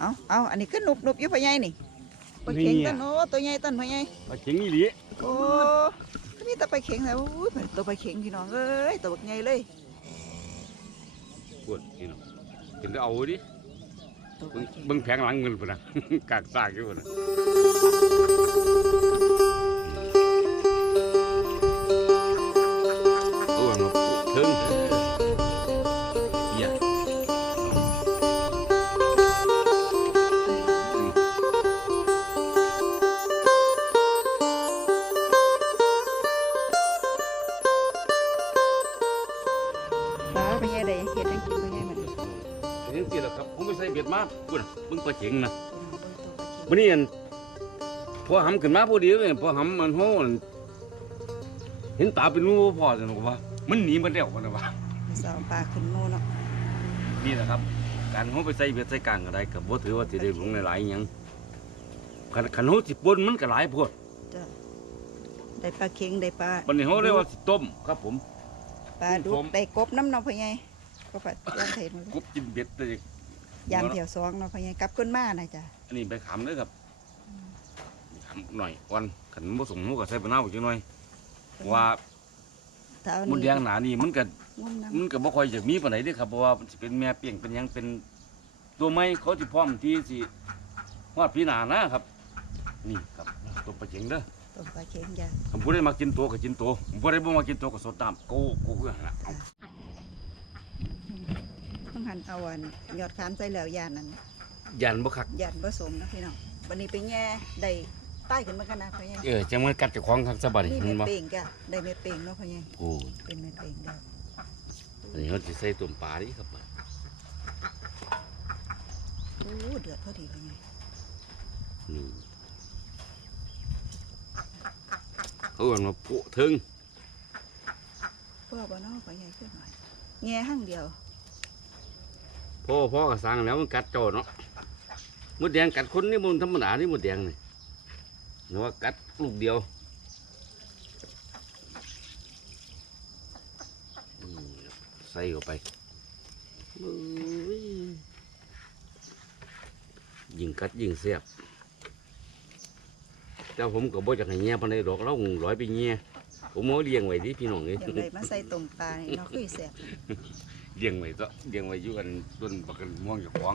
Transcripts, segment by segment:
เอาเอาอันนี้คือหนุบหนุบอยู่พ่อใหญ่นี่ปลาเข็งต้นโอ้ตัวใหญ่ต้นพ่อใหญ่ปลาเข็งอีหลีโอ้ก็มีแต่ปลาเข็งแล้วอุ้ยตัวปลาเข็งพี่น้องเอ้ยตัวบักใหญ่เลยปวดนี่เนาะกินได้เอาดิตัวปเบิ่ลางเข็งเบิ่งแผงหลังเงินพุ่นน่ะกากซากอยู่พุ่นน่ะ เบิ่งปลาเข็งนะเบิ่งตัวปลาเข็งมื้อนี้อันพอหำขึ้นมาพอดีเลยพอหำมันโหนั่นเห็นตาเป็นงูบ่พอจังหรอกว่ามันหนีมันแล้วพุ่นน่ะว่าสาวปลาขึ้นโน่เนาะนี่แหละครับ การเขาไปใส่เบ็ดใส่กลางก็ได้กับบ่ถือว่าสิได้หลงในหลายๆหยังคันคันเขาสิปนมันก็หลายโพดจ้ะได้ปลาเข็งได้ปลาวันนี้เขาเรียกว่าสิต้มครับผมปลาดุผกมได้กบน้ำเนาะพ่อใหญ่ก็ปัดย่างเทศมันกบกินเบ็ดแต่ ยามเที่ยวสองเนาะพ่อใหญ่กลับขึ้นมานะจ้ะอันนี้ไปขำเลยครับขำหน่อยวันขันบ่สมเขาก็ใส่บะนาวจังหน่อยว่าถ้าเอามุนนี่แดงหนานี่มันก็งุ้มน้มันก็บ่ค่อยจะมีปานใดเด้อครับเพราะว่ามันสิเป็นแม่เปียงเป็นหยังเป็น ตัวไม้เขาสิพร้อมที่สิฮอดพี่หนานะครับ นี่ครับตัวปลาเจ๋งเด้อำต้มปลาเข็งจ้ะคำพูดได้มากินตัวก็กินตัวผู้ใดบ่มากินตัวก็สดน้ำโกโกเอื้อนะเอาต้อง หันเอาอันยอดขามใส่แล้วยานนั้นยันบ่คักยานผสมนะพี่น้องวันนี้ไปแง่ได้ใต้ขึ้นมากันนะพ่อใหญ่เออจังมันกัดเจ้าของคักซะบัดนี้นี่เห็เม็นดบ่เป่งจ้ะได้เม็ดเป่งเนาะพ่อใหญ่โอ้เป็นเม็ดเป่งได้อันนี้เขาสิใส่ตุ่มปลาดิครับโอ้เดือดพอดีพ่อใหญ่นี่เขาเอิ้นว่าปุถึงเพื่อบ่เนาะพ่อใหญ่ขึ้นหน่อยแง่หั่งเดียว พ่อพ่อก็สั่งแล้วมันกัดเจ้าเนาะมดแดงกัดคนนี่มันธรรมดานี่มดแดงนี่หนูว่ากัดลูกเดียวใส่เข้าไปยิงกัดยิงเสียบแต่ผมก็บ่จากให้เงี้ยปานใดดอกเราร้อยไปเงี้ย ผมเอาเลี้ยงไว้ดิพี่น้องเอ้ยเดี๋ยวได้มาใส่ต้มปลานี่เนาะคือแซ่บเลี้ยงไว้ก็เลี้ยงไว้อยู่กันต้นบักกันม่วงอยู่ของ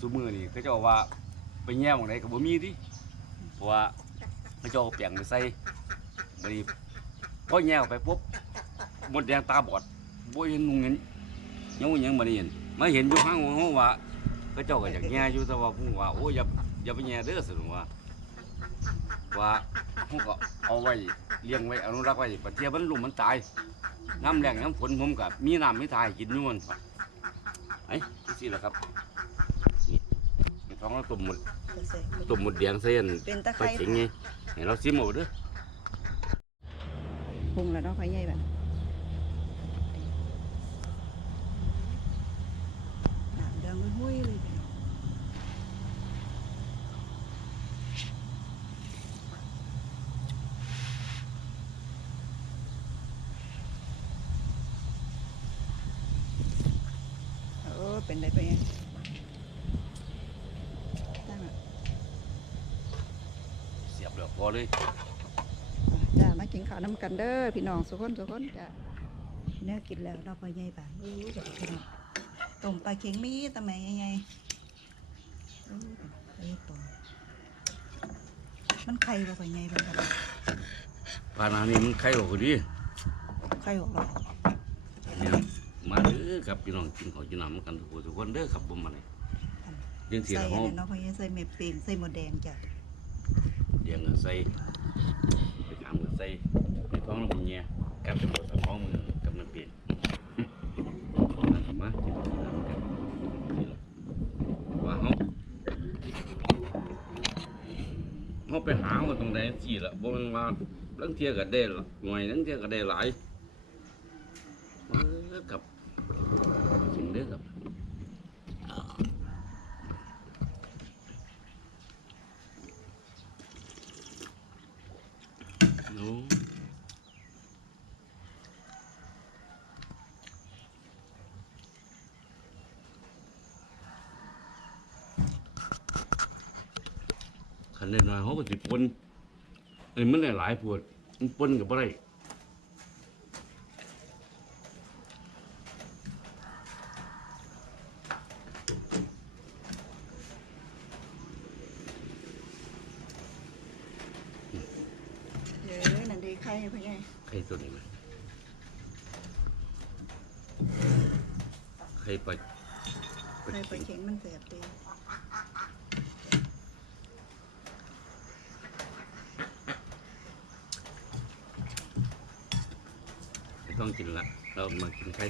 ซุมือนี่เขาเจ้าว่าไปแง่หมองไหนก็บ่มีดิเพราะว่าเขาเจ้าเอาแป้งไปใส่บัดนี้พอแง่ออกไปปุ๊บหมดแดงตาบอดบ่เห็นนุงเห็นยังยังบ่ได้เห็นมาเห็นอยู่ข้างของเฮาว่าเขาเจ้าก็อยากแง่อยู่แต่ว่าผมว่าโอ้ยอย่าอย่าไปแง่เด้อสิว่าว่า เฮาก็เอาไว้เลี้ยงไว้อนุรักษ์ไว้ปะเทียมันลุ่มมันตาย น้ำแรงน้ำฝนผมกับมีน้ำมีทายกินอยู่มันครับไอ้สิแหละครับนี่ในท้องเราตุ่มหมดจะใส่ตุ่มหมดแดงเส้นเป็นตะไคไปร้เข็งไงให้เราซิมเอาเด้อปรุงแล้วเนาะพ่อใหญ่บัดน้ำเดืองหุ้ยๆเลยพี่น้องโอ้เป็นได้ไปยังตั้งอะ เสียบแล้วพอ เลยจ้ามากินข้าวน้ำกันเด้อพี่น้องสุกคนสุกคนจ้าเนื้อกินแล้วเราไปใหญ่ป่ะอู้จะไปพี่น้องต้มปลาเค็งมีตะแม่ใหญ่ๆอู้ไปต่อมันไข่บ่ไปใหญ่บ่ครับปลาหนานี่มันไข่ออกดีไข่ออกหรอกเนี่ยมาเด้อครับพี่น้องกินข้าวกินน้ำกันทุกคนทุกคนเด้อครับผมมาเลยยังสิใส่ละอัห้นองนั้นเนาะพ่อใหญ่ใส่เม็ดเปงใส่หมดแดงจ้ะ เดียงก็ใส่ไปถามก็ใส่ในท้องเราเป็นเงี้ยกับจะปวดท้อ รู้ขันได้น้อยเขาก็สิปนไอ้เมื่อได้หลายปวดปนกับอะไร ใครพ่อใหญ่ใครตัวนี้ไหมใครไปใครไปเข็งมันแสบดีไม่ต้องกินละ เรามากินใคร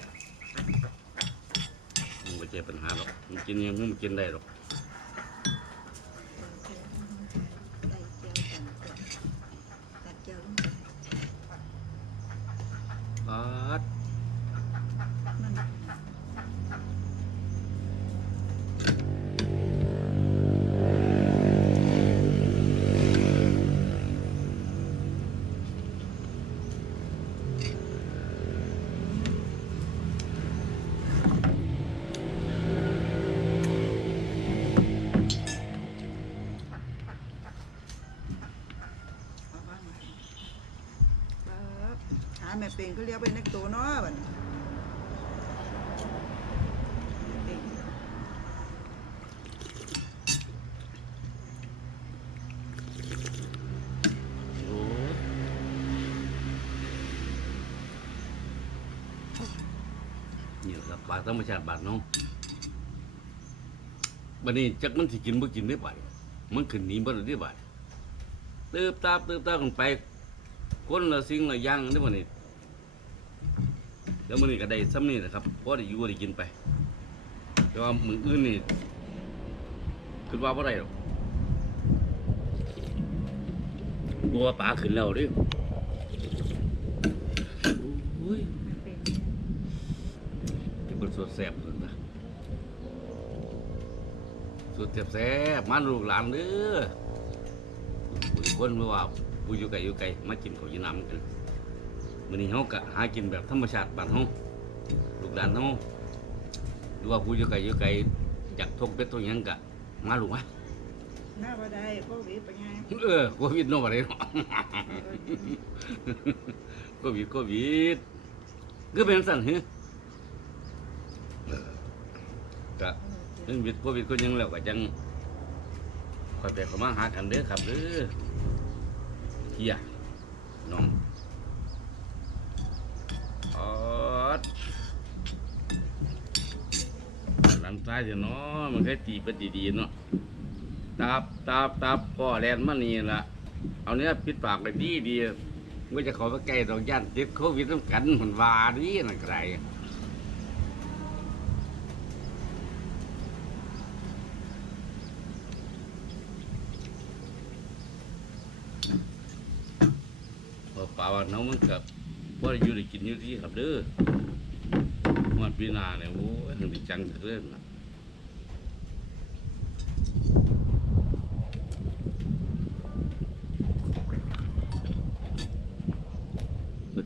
มันไม่ใช่ปัญหาหรอกมันกินยังมันกินได้หรอก หาแม่เป่งก็เลี้ยวไปนักตัวเนาะบัดนี้แม่เป่งโอ้นี่แหละครับปลาธรรมชาติบาดน้องบัดนี้จักมันสิกินบ่กินได้บ่ายมันขึ้นหนีบ่ได้บ่ายเติบตาบเติบตากันไปคนละสิ่งละอย่างนี่บ่นี่ แล้วมื้อนี้ก็ได้ซ้ำนี่นะครับพอได้อยู่ได้กินไป แต่ว่ามื้ออื่นนี่คิดว่าบ่ได้หรอกกลัวปลาขึ้นแล้วเดิโอ้ยแม่เป่งจะเป็นสดแซ่บสุดนะสดแซ่บแซ่บๆมาลูกหลานเด้อผู้คนไม่ว่าผู้อยู่ไกลอยู่ไกลมากินข้าวยีน้ำกัน มื้อนี้เฮาก็หากินแบบธรรมชาติบ้านเฮาลูกหลานเฮาหรือว่าผู้อยู่ไกลอยู่ไกลอยากทกเป็ดทกหยังก็มาลูกมาหน้าบ่ได้โควิดไปไงเออโควิดเนาะบ่ได้เนาะ โควิดโควิดก็เป็นสั่นหือเออก็เรื่องวิทย์โควิดก็ยังแล้วก็ยังคอยไปเขามาหากันเด้อครับเด้อเฮียน้องออดหลังซ้าย เดี๋ยวเนาะมันเคยตีเป็นดีๆเนาะตาบตาบตาบพ่อแลนมานี่ละเอาเนี้ยปิดปากเลยดีดีๆมันจะขอไปใกล้ดอกย่านติดโควิดต้องกันเหมือนวาดีนะไกลพอป่าว่าน้องมันกับว่าอยู่ได้กินอยู่ที่ครับเด้อมันปีนาเนี่ยโอ้ยถึงได้จังเรื่องนะ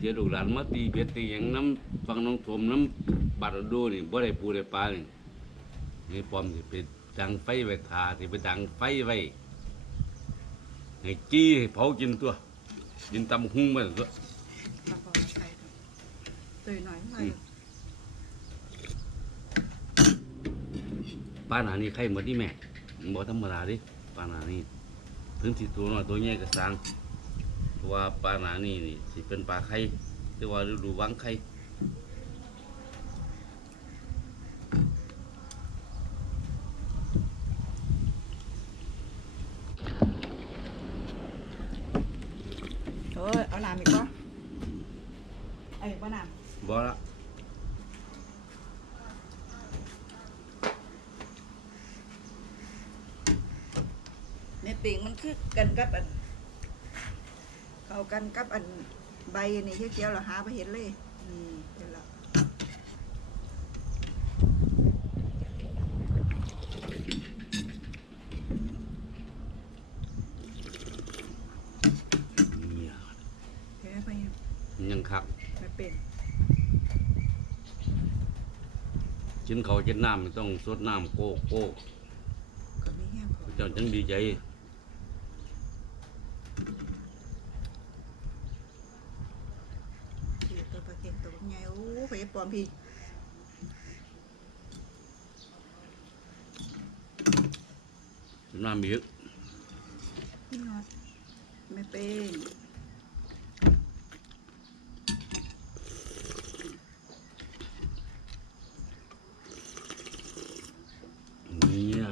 ก็เที่ยวลูกหลานมาตีเบ็ดตีหยังน้ำฟังน้องถมน้ำบาดโดนี่บ่ได้ปูได้ปลานี่นี่ปอมสิไปดังไฟไว้ทาสิไปดังไฟไว้ให้กี้ให้เผากินตัว กินตำหุ้งไปตัวมาพอใครตื่นหน่อยหน่อยปลาหนานี่ไข่หมดที่แม่มันบ่ธรรมดาดิปลาหนานี่ถึงสิตัวน้อยตัวใหญ่ก็สร้างเพ ราะว่าปลาหนานี่นี่สิเป็นปลาไข่แต่ว่าฤดูวางไข่เอ้ยเอาน้ำอีกปะเอาอีกปะน้บ่ละำในปิ่งมันคือกันกับอันเข้า กันกับอันใบนี่เขียวๆเราหาไปเห็นเลยนี่เห็นแล้วเนี่ยเห็นไหมพ่อยังยังคักไม่เป็นกินข้าวกินน้ำไม่ต้องสดน้ำโกกโกกก็ไม่แห้งเขาเจ้าจังดีใจ ไง โอ้ไปปลอมพี่น้ำมีเยอะพี่น็อตไม่เป็น เนี่ย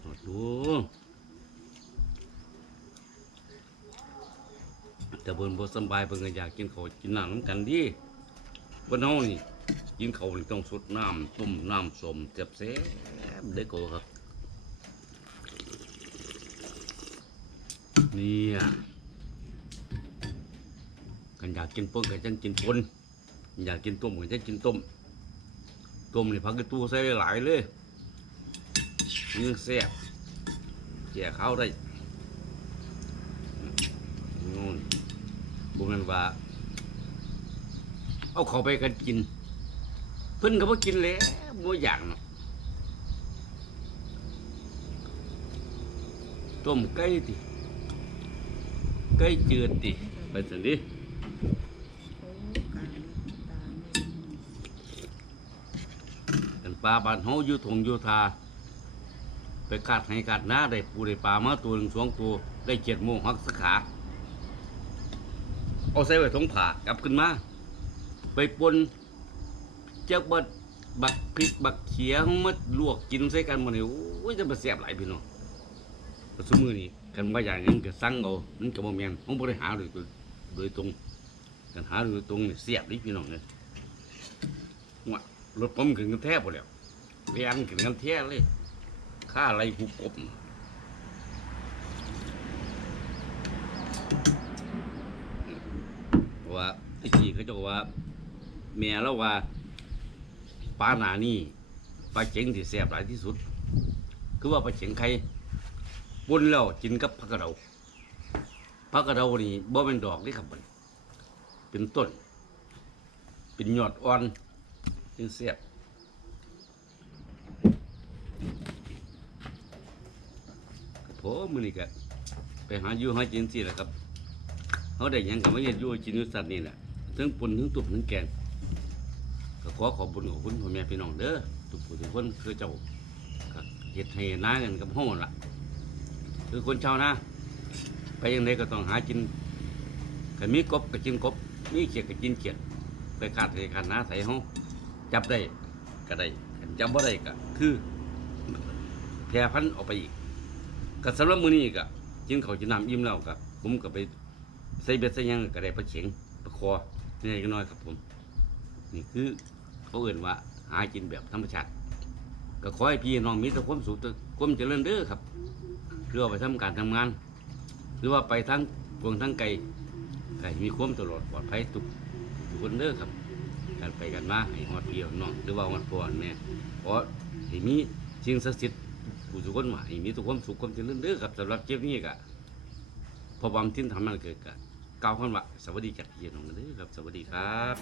เอาดู แต่เบิ่นบ่สบายเพิ่นก็อยากกินข้าวกินน้ำน้ำกันดิเบิ่นเฮานี่กินข้าวนี่ต้องสดน้ำต้มน้ำส้มแซ่บแซ่บๆเด้อโกครับเนี่ยกันอยากกินป่นก็จังกินปนอยากกินต้มก็จังกินต้มต้มนี่พักกระตู้ใส่หลายเลยนี่แซ่บแก่ข้าวได้นู่น บุมันว่า เอาเข้าไปกันกิน เพิ่นก็บ่กินแล้วบ่อยากเนาะต้มไก่ติไก่จืดติไปสิดิโอ้กลางตามเลยกันปลาบ้านเฮาอยู่ทงอยู่ทาไปกัดให้กัดหน้าได้ปูได้ปลามาตัวหนึ่งสองตัวได้เจ็ดโมงหักสขา เอาใส่ไว้ทงผ่ากลับขึ้นมา ไปปนเจ้าบัดบักพริกบักเขียของมัดลวกกินใส่กันหมดเลยโอ้ยจะมาเสียบหลายพี่น้องแต่สมือนี่กันว่าอย่างนี้ก็สั่งเอามันก็บ่แม่นผมบ่ได้หาโดยตัวโดยตรงกันหาโดยตรงเนี่ยเสียบนี่พี่น้องเลยว่ารถผมขึ้นกันแทบหมดแล้วเวียนขึ้นกันแท้เลยค่าอะไรผูกกบ เพราะ ว่าไอ้ที่เขาจะว่า แม่เราว่าปลาหนานี่ปลาเจ๋งที่แซ่บหลายที่สุด คือว่าปลาเจ๋งไข่ปุ้นแล้วกินกับผักกระเดาผักกระเดานี่บ่เป็นดอกนี่ครับมันเป็นต้น เป็นยอดอ่อนจึงแซ่บครับผมมือนี้ก็ไปหาอยู่หากินสิแหละครับ เขาได้หยังกับไม่เห็นยู่กินอยู่สัตว์นี่แหละทั้งปุ่นทั้งตุบทั้งแกงก็ขอขอบคุญขอบคุณพ่อแม่พี่น้องเด้อทุกผู้ทุกคนคือเจ้าก็เฮ็ดให้น้ากันกับห้องล่ะ คือคนชาวนาไปยังไงก็ต้องหากินกันมีกบก็กินกบมีเขียดก็กินเขียดไปขาดให้ขาดน้าใส่ห้องจับได้ก็ได้จับบ่ได้ก็คือแพร่พันออกไปอีกก็สำหรับมื้อนี้ก็กินข้าวกินน้ำอิ่มแล้วก็ผมก็ไป ใส่เบ็ดใส่ยังก็ได้ปลาเข็งปลาคอนี่ก็น้อยครับผม นี่คือเขาเอื่นว่าหากินแบบธรรมชาติก็ขอให้พี่น้องมีแต่ความสุขแต่ความเจริญเด้อครับเพื่อไปทำการทำงาน หรือว่าไปทั้งวงทั้งไกลก็ให้มีความตลอดปลอดภัยทุกทุกคนเด้อครับ การไปกันมาให้ฮอดพี่ฮอดน้องหรือว่าฮอดพ่อแม่เพราะให้มีสิ่งศักดิ์สิทธิ์ผู้ทุกคนมาให้มีแตัวความสุขความเจริญเด้อครับสำหรับเจ็บนี้ก็พอบำทิ้นทำมันเกิดกัน กล่าวคำว่าสวัสดีจากเฮียหนงกันเลยครับ สวัสดีครับ